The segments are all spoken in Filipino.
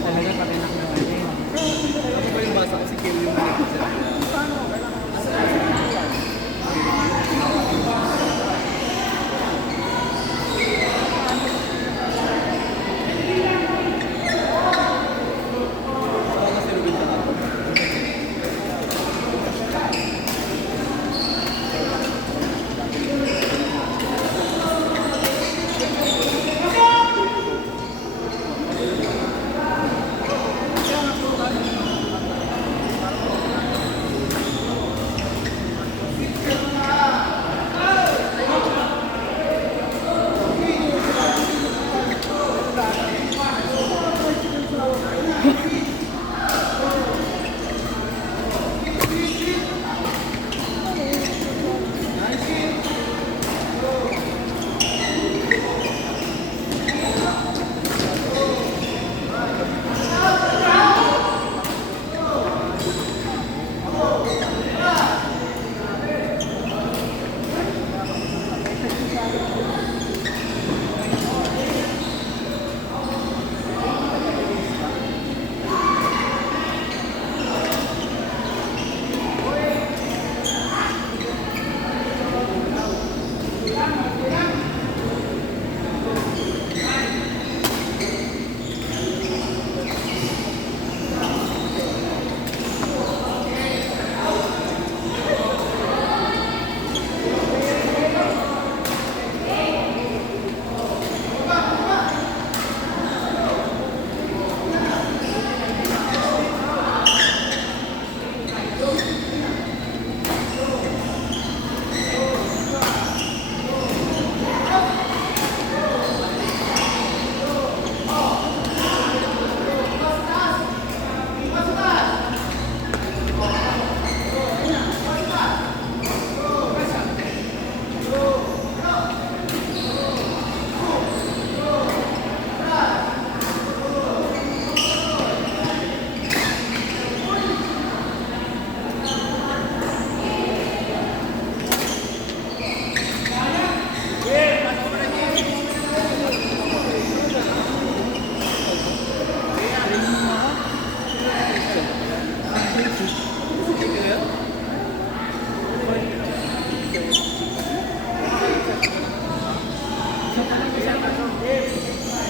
talaga patinak na ano eh. Ano ba yung basa ko si Kim yung malikot sa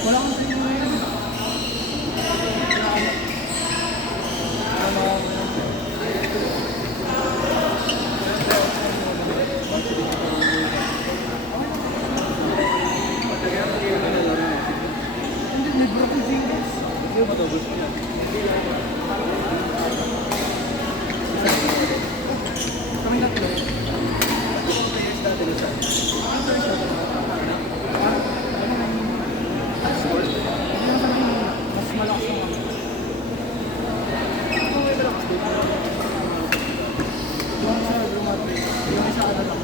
Wala kang training ngayon. Hindi, may broken fingers. Hindi mo ito, gusto niya. Kami tatlo. Mas malakas naman. Yung sa Drumate, yung isa ano lang.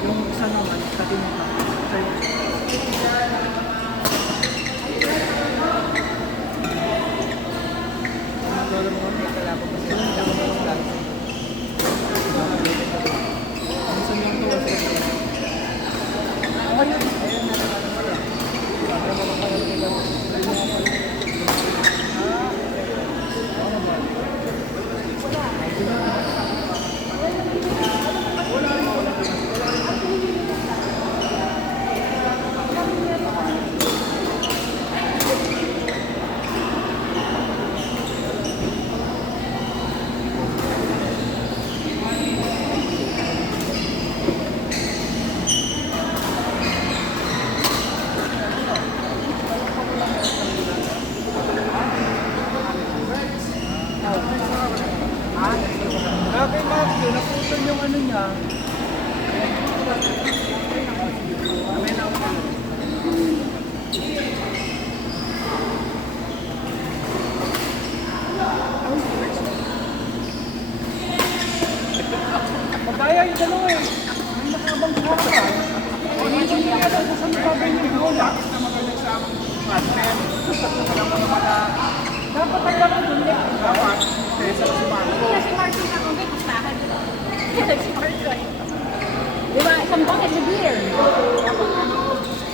Yung isa naman, katinit lang. Ang lolo mo kami, kalaban ko siya. Hindi ako marunong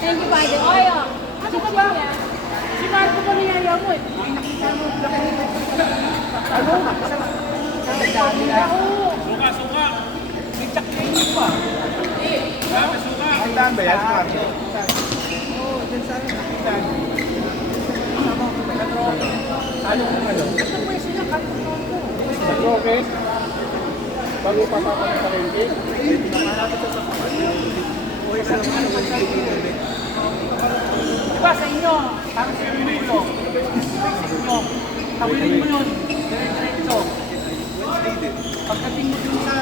Thank you, Father. Oy, oh. Ano ka ba? Si Marco pa niyaya mo eh. Ay, nakita mo. Ano? Ang dami na. Suka! May chocolate pa. Ang daan ba yan, Marco? Oo, dyan sa akin nakita. Ano kung ano? Ito mo sila, kanto ko. Okay? Bago pa ng palengke? Diba sa inyo, parang sa inyo, sa inyo, tawilin mo yun, dire-diretso. Pagdating mo dun sa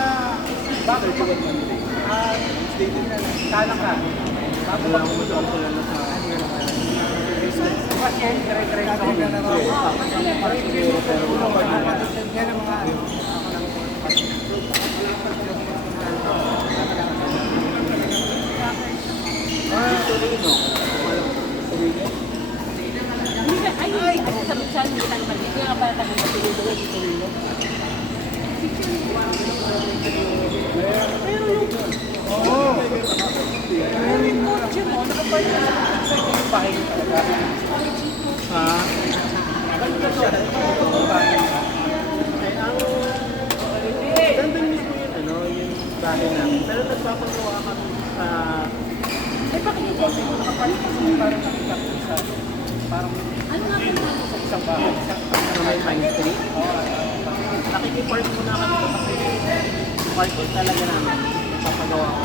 bago kala ka, bago lang mo doon ko lang sa diba siya, dire-diretso. Yan ang mga ano. Ay, sa Luzon, hindi ka naman. Hindi nga pala tayo matulog doon. Pero yung kotse mo, nakapark ka sa yung bahay mo talaga. Ganda siya. Nandun mismo yun, ano, yung bahay namin. Pero nagpapagawa kami sa... Eh, bakit yung kotse mo nakapark ka sa parang nakita ko sa parang Ano nga pala? sa isang bahay. may Pine Street. Nakikipark muna kami kasi parking talaga namin. Papagawa ko.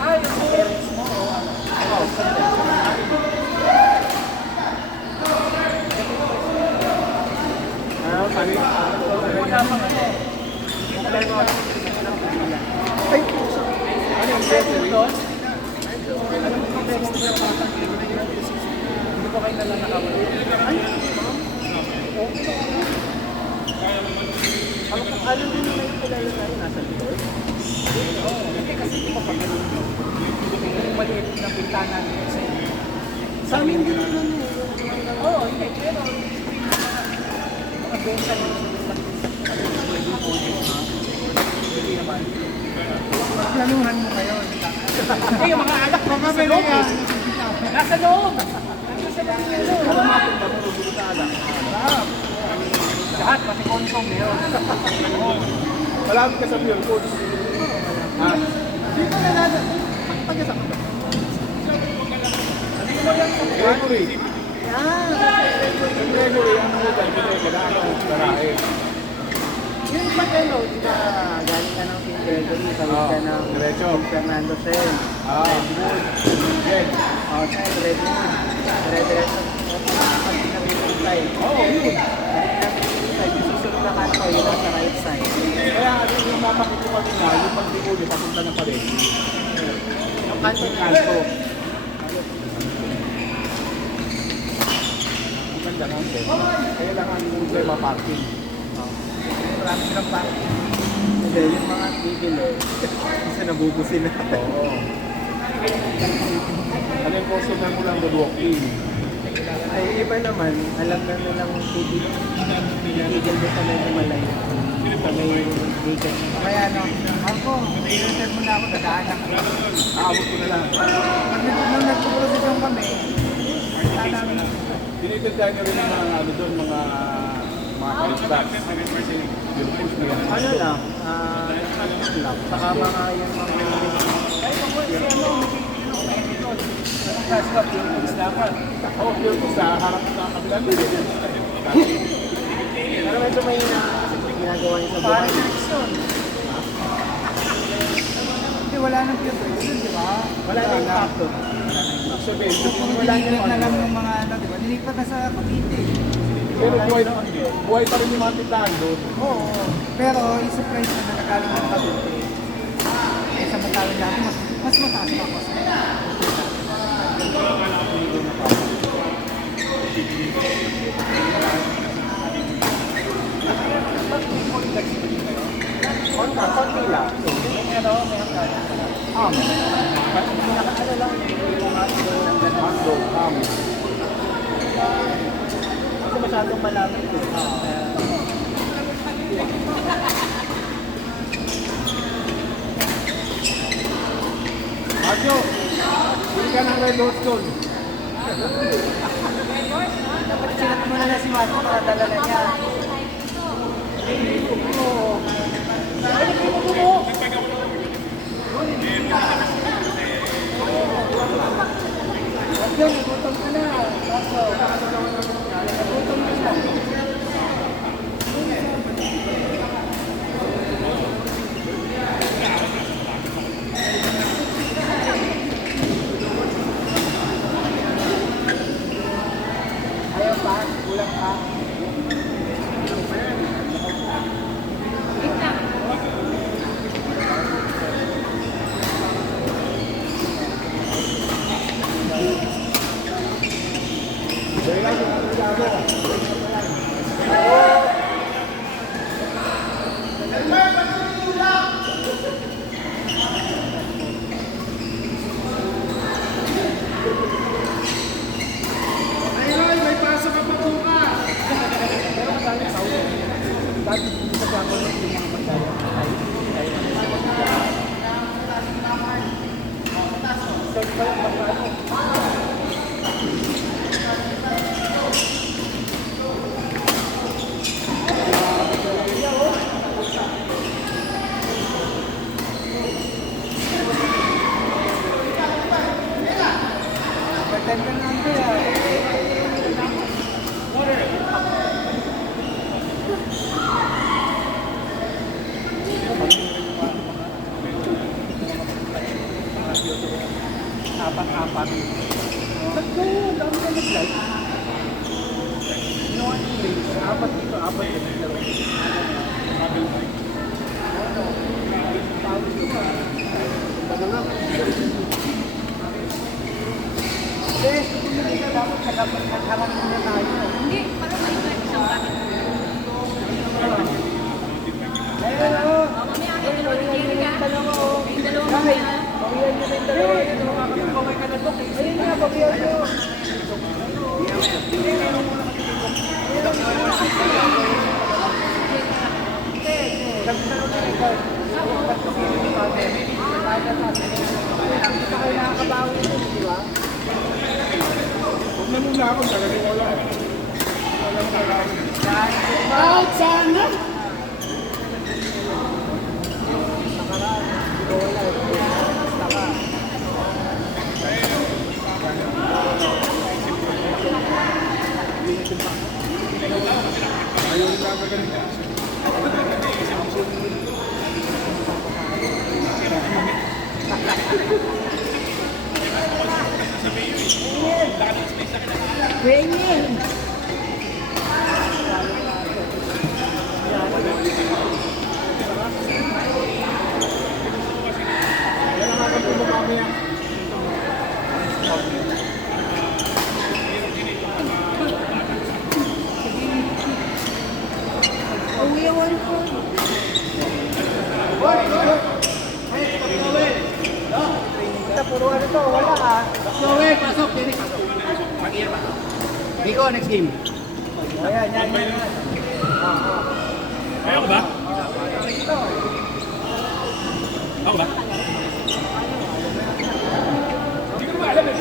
Ay, yung parents mo o ano? Sabi, Wala pang ano. problema ako. Ay, puso. Ano yung better doon? Ano yung problema mo sa mga hindi ko kayo nalang nakawala. Ay, Ano din naman yung kilala tayo? Nasa likod? hindi kasi di ba pag yung maliit na bintana nito sa inyo. Sa amin din naman yun. Oo, hindi. Pero mga benta nyo hindi naman. Planuhan mo ngayon. Hindi, yung mga anak mo nasa loob eh. Nasa loob. Nasa loob yung loob. Ano mapunta mo? Rubuto sa alak. Lahat, pati konsong meron. Malapit ka sa pure food. Dito na nada. Pagkasa ko ba? Hindi mo yan sa Gregory. Yung Gregory, ano mo dyan? Kailangan ako garahe. Yung pag ano, di ba galing ka ng King Gregory, tawag ka ng Diretso. Fernando Sen. Redwood. Yes. Sa Redwood. Dire-diretso. Pag pinag-ibigay. Oo, yun. Yung susunod na kanto, yun nasa right side. Kaya ano yung mapakita ko na yung pag-Gregory, papunta ng palengke. Yung kanto na Kanto. Maganda kasi. Kailangan yung problema parking. marami silang parking. Hindi, yung mga bibili. Kasi nabubusin na. Oo. Ano yung customer mo lang walk-in? Ay, iba naman, alam na nilang titigil doon sa medyo malayo. Sa may vegan. Kaya ano, ako, i-reserve mo na ako, dadaan lang. Aabot ko na lang. Pag nung nagpuprosesyon kami, ay namin Tinitindahan nyo rin yung mga ano doon, mga feedbacks. Kasi yung push mo yan. Ano lang, lang. Saka mga yung mga ay, kung si ano, nasa Philippines dapat. Oo, pure food sa harap sa kabilang din. pero medyo may ginagawa niya sa Parang buhay. election. Hindi, wala nang pure di ba? Wala na yung factor. Sabihin, Kung dinidiret na lang ng mga ano, di ba? Nilipat na sa Cavite. pero buhay pa rin yung mga tindahan doon. Oo, pero yung supply na nagagaling ng Cavite, eh, samantalang natin, mas mataas pa ako sa Konti lang. ano, meron tayo. Ano lang, yung mga ng So, Kasi masyadong malapit eh. Adyo, hindi ka ng Red Horse doon. Dapat sinat mo na si Macho para dala na niya. Macho, nagutom ka na. Macho, nagutom ka na. Ayaw pa, kulang pa. Ayun, may pasok ka pa bukas. Dati dito sa ako ng mga magkaya. Search pa yung magkano. Bartender na ang apat-apat. Tatlo, dami ka nag-like. No, apat dito, apat dito. Hindi ka dapat nagkaroon muna tayo. Hindi, parang may iba isang gamit. Ayun, oh. Mamaya, yung dalawa ni Jerry ka. Dalawa, oh. Yung dalawa Guys, mamaya. bawian nyo na yung dalawa. Makakapagpaway ka na to. Ayun nga, bawian nyo. Nagtanong na rin, guys. Pagkakirin ni Pate. Hindi pa kayo nakakabawi nun, di ba? Huwag na muna ako, talagang wala. Wala mo kailangan. Out sana. Ayaw nila kagaling. Pengen! Yan ang aking pumukami yan. Uwiyawan ko. Ito, puro ano to, wala ah. Joel, pasok. Jenny, pasok. Mag-ear pa. Nico, next game. Ayan, yan, yan. Ayaw ba? Ako ba? Hindi ko ba alam eh.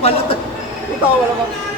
pala to. Ito, wala bang